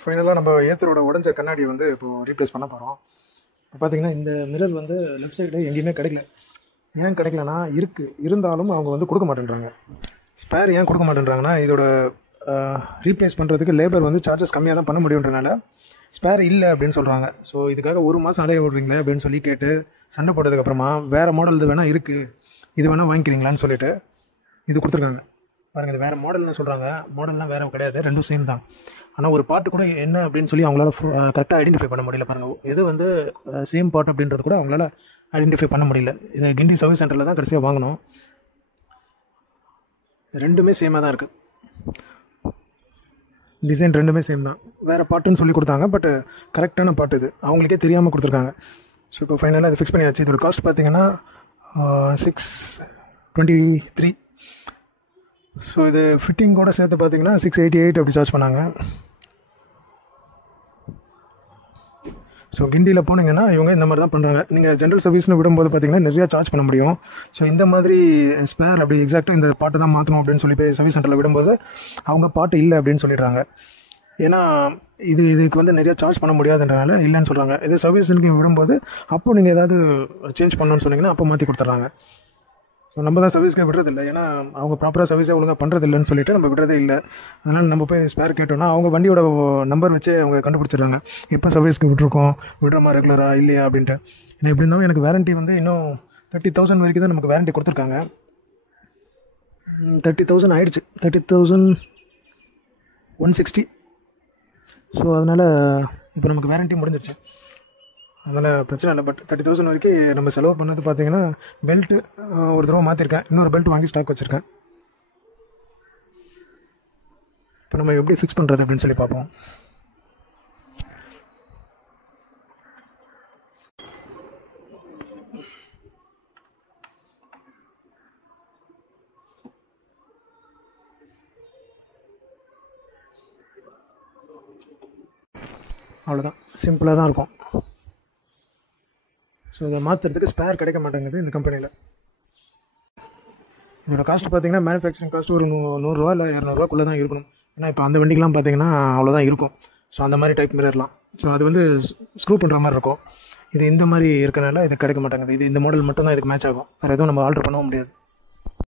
ஃபைனலாக நம்ம ஏத்தரோட உடஞ்ச கண்ணாடியை வந்து இப்போது ரீப்ளேஸ் பண்ண போகிறோம். இப்போ பார்த்தீங்கன்னா இந்த மிரர் வந்து லெஃப்ட் சைடு எங்கேயுமே கிடைக்கல. ஏன் கிடைக்கலனா இருந்தாலும் அவங்க வந்து கொடுக்க மாட்டேன்றாங்க. ஸ்பேர் ஏன் கொடுக்க மாட்டேன்றாங்கன்னா, இதோட ரீப்ளேஸ் பண்ணுறதுக்கு லேபர் வந்து சார்ஜஸ் கம்மியாக தான் பண்ண முடியுன்றனால ஸ்பேர் இல்லை அப்படின்னு சொல்கிறாங்க. ஸோ இதுக்காக 1 மாதம் அலைய விட்றீங்களே அப்படின்னு சொல்லி கேட்டு சண்டை போட்டதுக்கப்புறமா வேறு மாடல் இது வேணால் இருக்குது, இது வேணால் வாங்கிக்கிறீங்களான்னு சொல்லிட்டு இது கொடுத்துருக்காங்க. பாருங்கள், இது வேறு மாடல்னு சொல்கிறாங்க. மாடல்லாம் வேறு கிடையாது, ரெண்டும் சேம் தான். ஆனால் ஒரு பார்ட்டு கூட என்ன அப்படின்னு சொல்லி அவங்களால கரெக்டாக ஐடென்டிஃபை பண்ண முடியல. பாருங்கள், எது வந்து சேம் பார்ட் அப்படின்றது கூட அவங்களால ஐடென்டிஃபை பண்ண முடியல. இது கிண்டி சர்வீஸ் சென்டரில் தான் கடைசியாக வாங்கணும். ரெண்டுமே சேமாக தான் இருக்குது. டிசைன் ரெண்டுமே சேம் தான். வேறு பாட்டுன்னு சொல்லி கொடுத்தாங்க, பட் கரெக்டான பாட்டு இது அவங்களுக்கே தெரியாமல் கொடுத்துருக்காங்க. ஸோ இப்போ ஃபைனலாக இது ஃபிக்ஸ் பண்ணியாச்சு. இதோட காஸ்ட் பார்த்தீங்கன்னா 623. ஸோ இது ஃபிட்டிங்கோடு சேர்த்து பார்த்தீங்கன்னா 688 அப்படி சார்ஜ் பண்ணாங்க. ஸோ கிண்டியில் போனீங்கன்னா இவங்க இந்த மாதிரி தான் பண்ணுறாங்க. நீங்கள் ஜென்ரல் சர்வீஸ்னு விடும்போது பார்த்தீங்கன்னா நிறையா சார்ஜ் பண்ண முடியும். ஸோ இந்த மாதிரி ஸ்பேர் அப்படி எக்ஸாக்டாக இந்த பாட்டு தான் மாற்றணும் அப்படின்னு சொல்லி போய் சர்வீஸ் சென்டரில் விடும்போது அவங்க பாட்டு இல்லை அப்படின்னு சொல்லிடுறாங்க. ஏன்னா இதுக்கு வந்து நிறையா சார்ஜ் பண்ண முடியாதுன்றனால இல்லைன்னு சொல்கிறாங்க. இது சர்வீஸுக்கு விடும்போது அப்போ நீங்கள் ஏதாவது சேஞ்ச் பண்ணணும்னு சொன்னீங்கன்னா அப்போ மாற்றி கொடுத்துட்றாங்க. ஸோ நம்ம தான் சர்வீஸ்க்கே விடுறதில்லை, ஏன்னா அவங்க ப்ராப்பராக சர்வீஸே ஒழுங்காக பண்ணுறதில்லைன்னு சொல்லிட்டு நம்ம விடுறதே இல்லை. அதனால் நம்ம போய் ஸ்பேர் கேட்டோம்னா அவங்க வண்டியோட நம்பர் வச்சு அவங்க கண்டுபிடிச்சிடுறாங்க எப்போ சர்வீஸ்க்கு விட்டுருக்கோம், விடுறோமா ரெகுலராக இல்லையா அப்படின்ட்டு. ஏன்னா எப்படி இருந்தாலும் எனக்கு வேரண்ட்டி வந்து இன்னும் 30,000 வரைக்கும் தான் நமக்கு வேரண்ட்டி கொடுத்துருக்காங்க. 30,000 ஆகிடுச்சு, 30,160. ஸோ அதனால் இப்போ நமக்கு வேரண்ட்டி முடிஞ்சிருச்சு, அதனால் பிரச்சனை இல்லை. பட் 30,000 வரைக்கும் நம்ம செலவு பண்ணது பார்த்தீங்கன்னா பெல்ட்டு ஒரு தடவை மாற்றிருக்கேன், இன்னொரு பெல்ட் வாங்கி ஸ்டாக் வச்சுருக்கேன். இப்போ நம்ம எப்படி ஃபிக்ஸ் பண்ணுறது அப்படின்னு சொல்லி பார்ப்போம். அவ்வளோதான், சிம்பிளாக தான் இருக்கும். ஸோ இதை மாற்றுறதுக்கு ஸ்பேர் கிடைக்க மாட்டேங்குது இந்த கம்பெனியில். இதோட காஸ்ட் பார்த்தீங்கன்னா மேனுஃபேக்சரிங் காஸ்ட் ஒரு 100 இல்லை 200 தான் இருக்கணும். ஏன்னா இப்போ அந்த வண்டிக்கெலாம் பார்த்தீங்கன்னா அவ்வளோதான் இருக்கும். ஸோ அந்த மாதிரி டைப் மிரர்லாம், ஸோ அது வந்து ஸ்க்ரூ பண்ணுற மாதிரி இருக்கும். இது இந்த மாதிரி இருக்கனால இது கிடைக்க மாட்டேங்குது. இது இந்த மாடல் மட்டும் தான் இதுக்கு மேட்ச் ஆகும், வேறு எதுவும் நம்ம ஆல்ட்ரு பண்ணவும் முடியாது.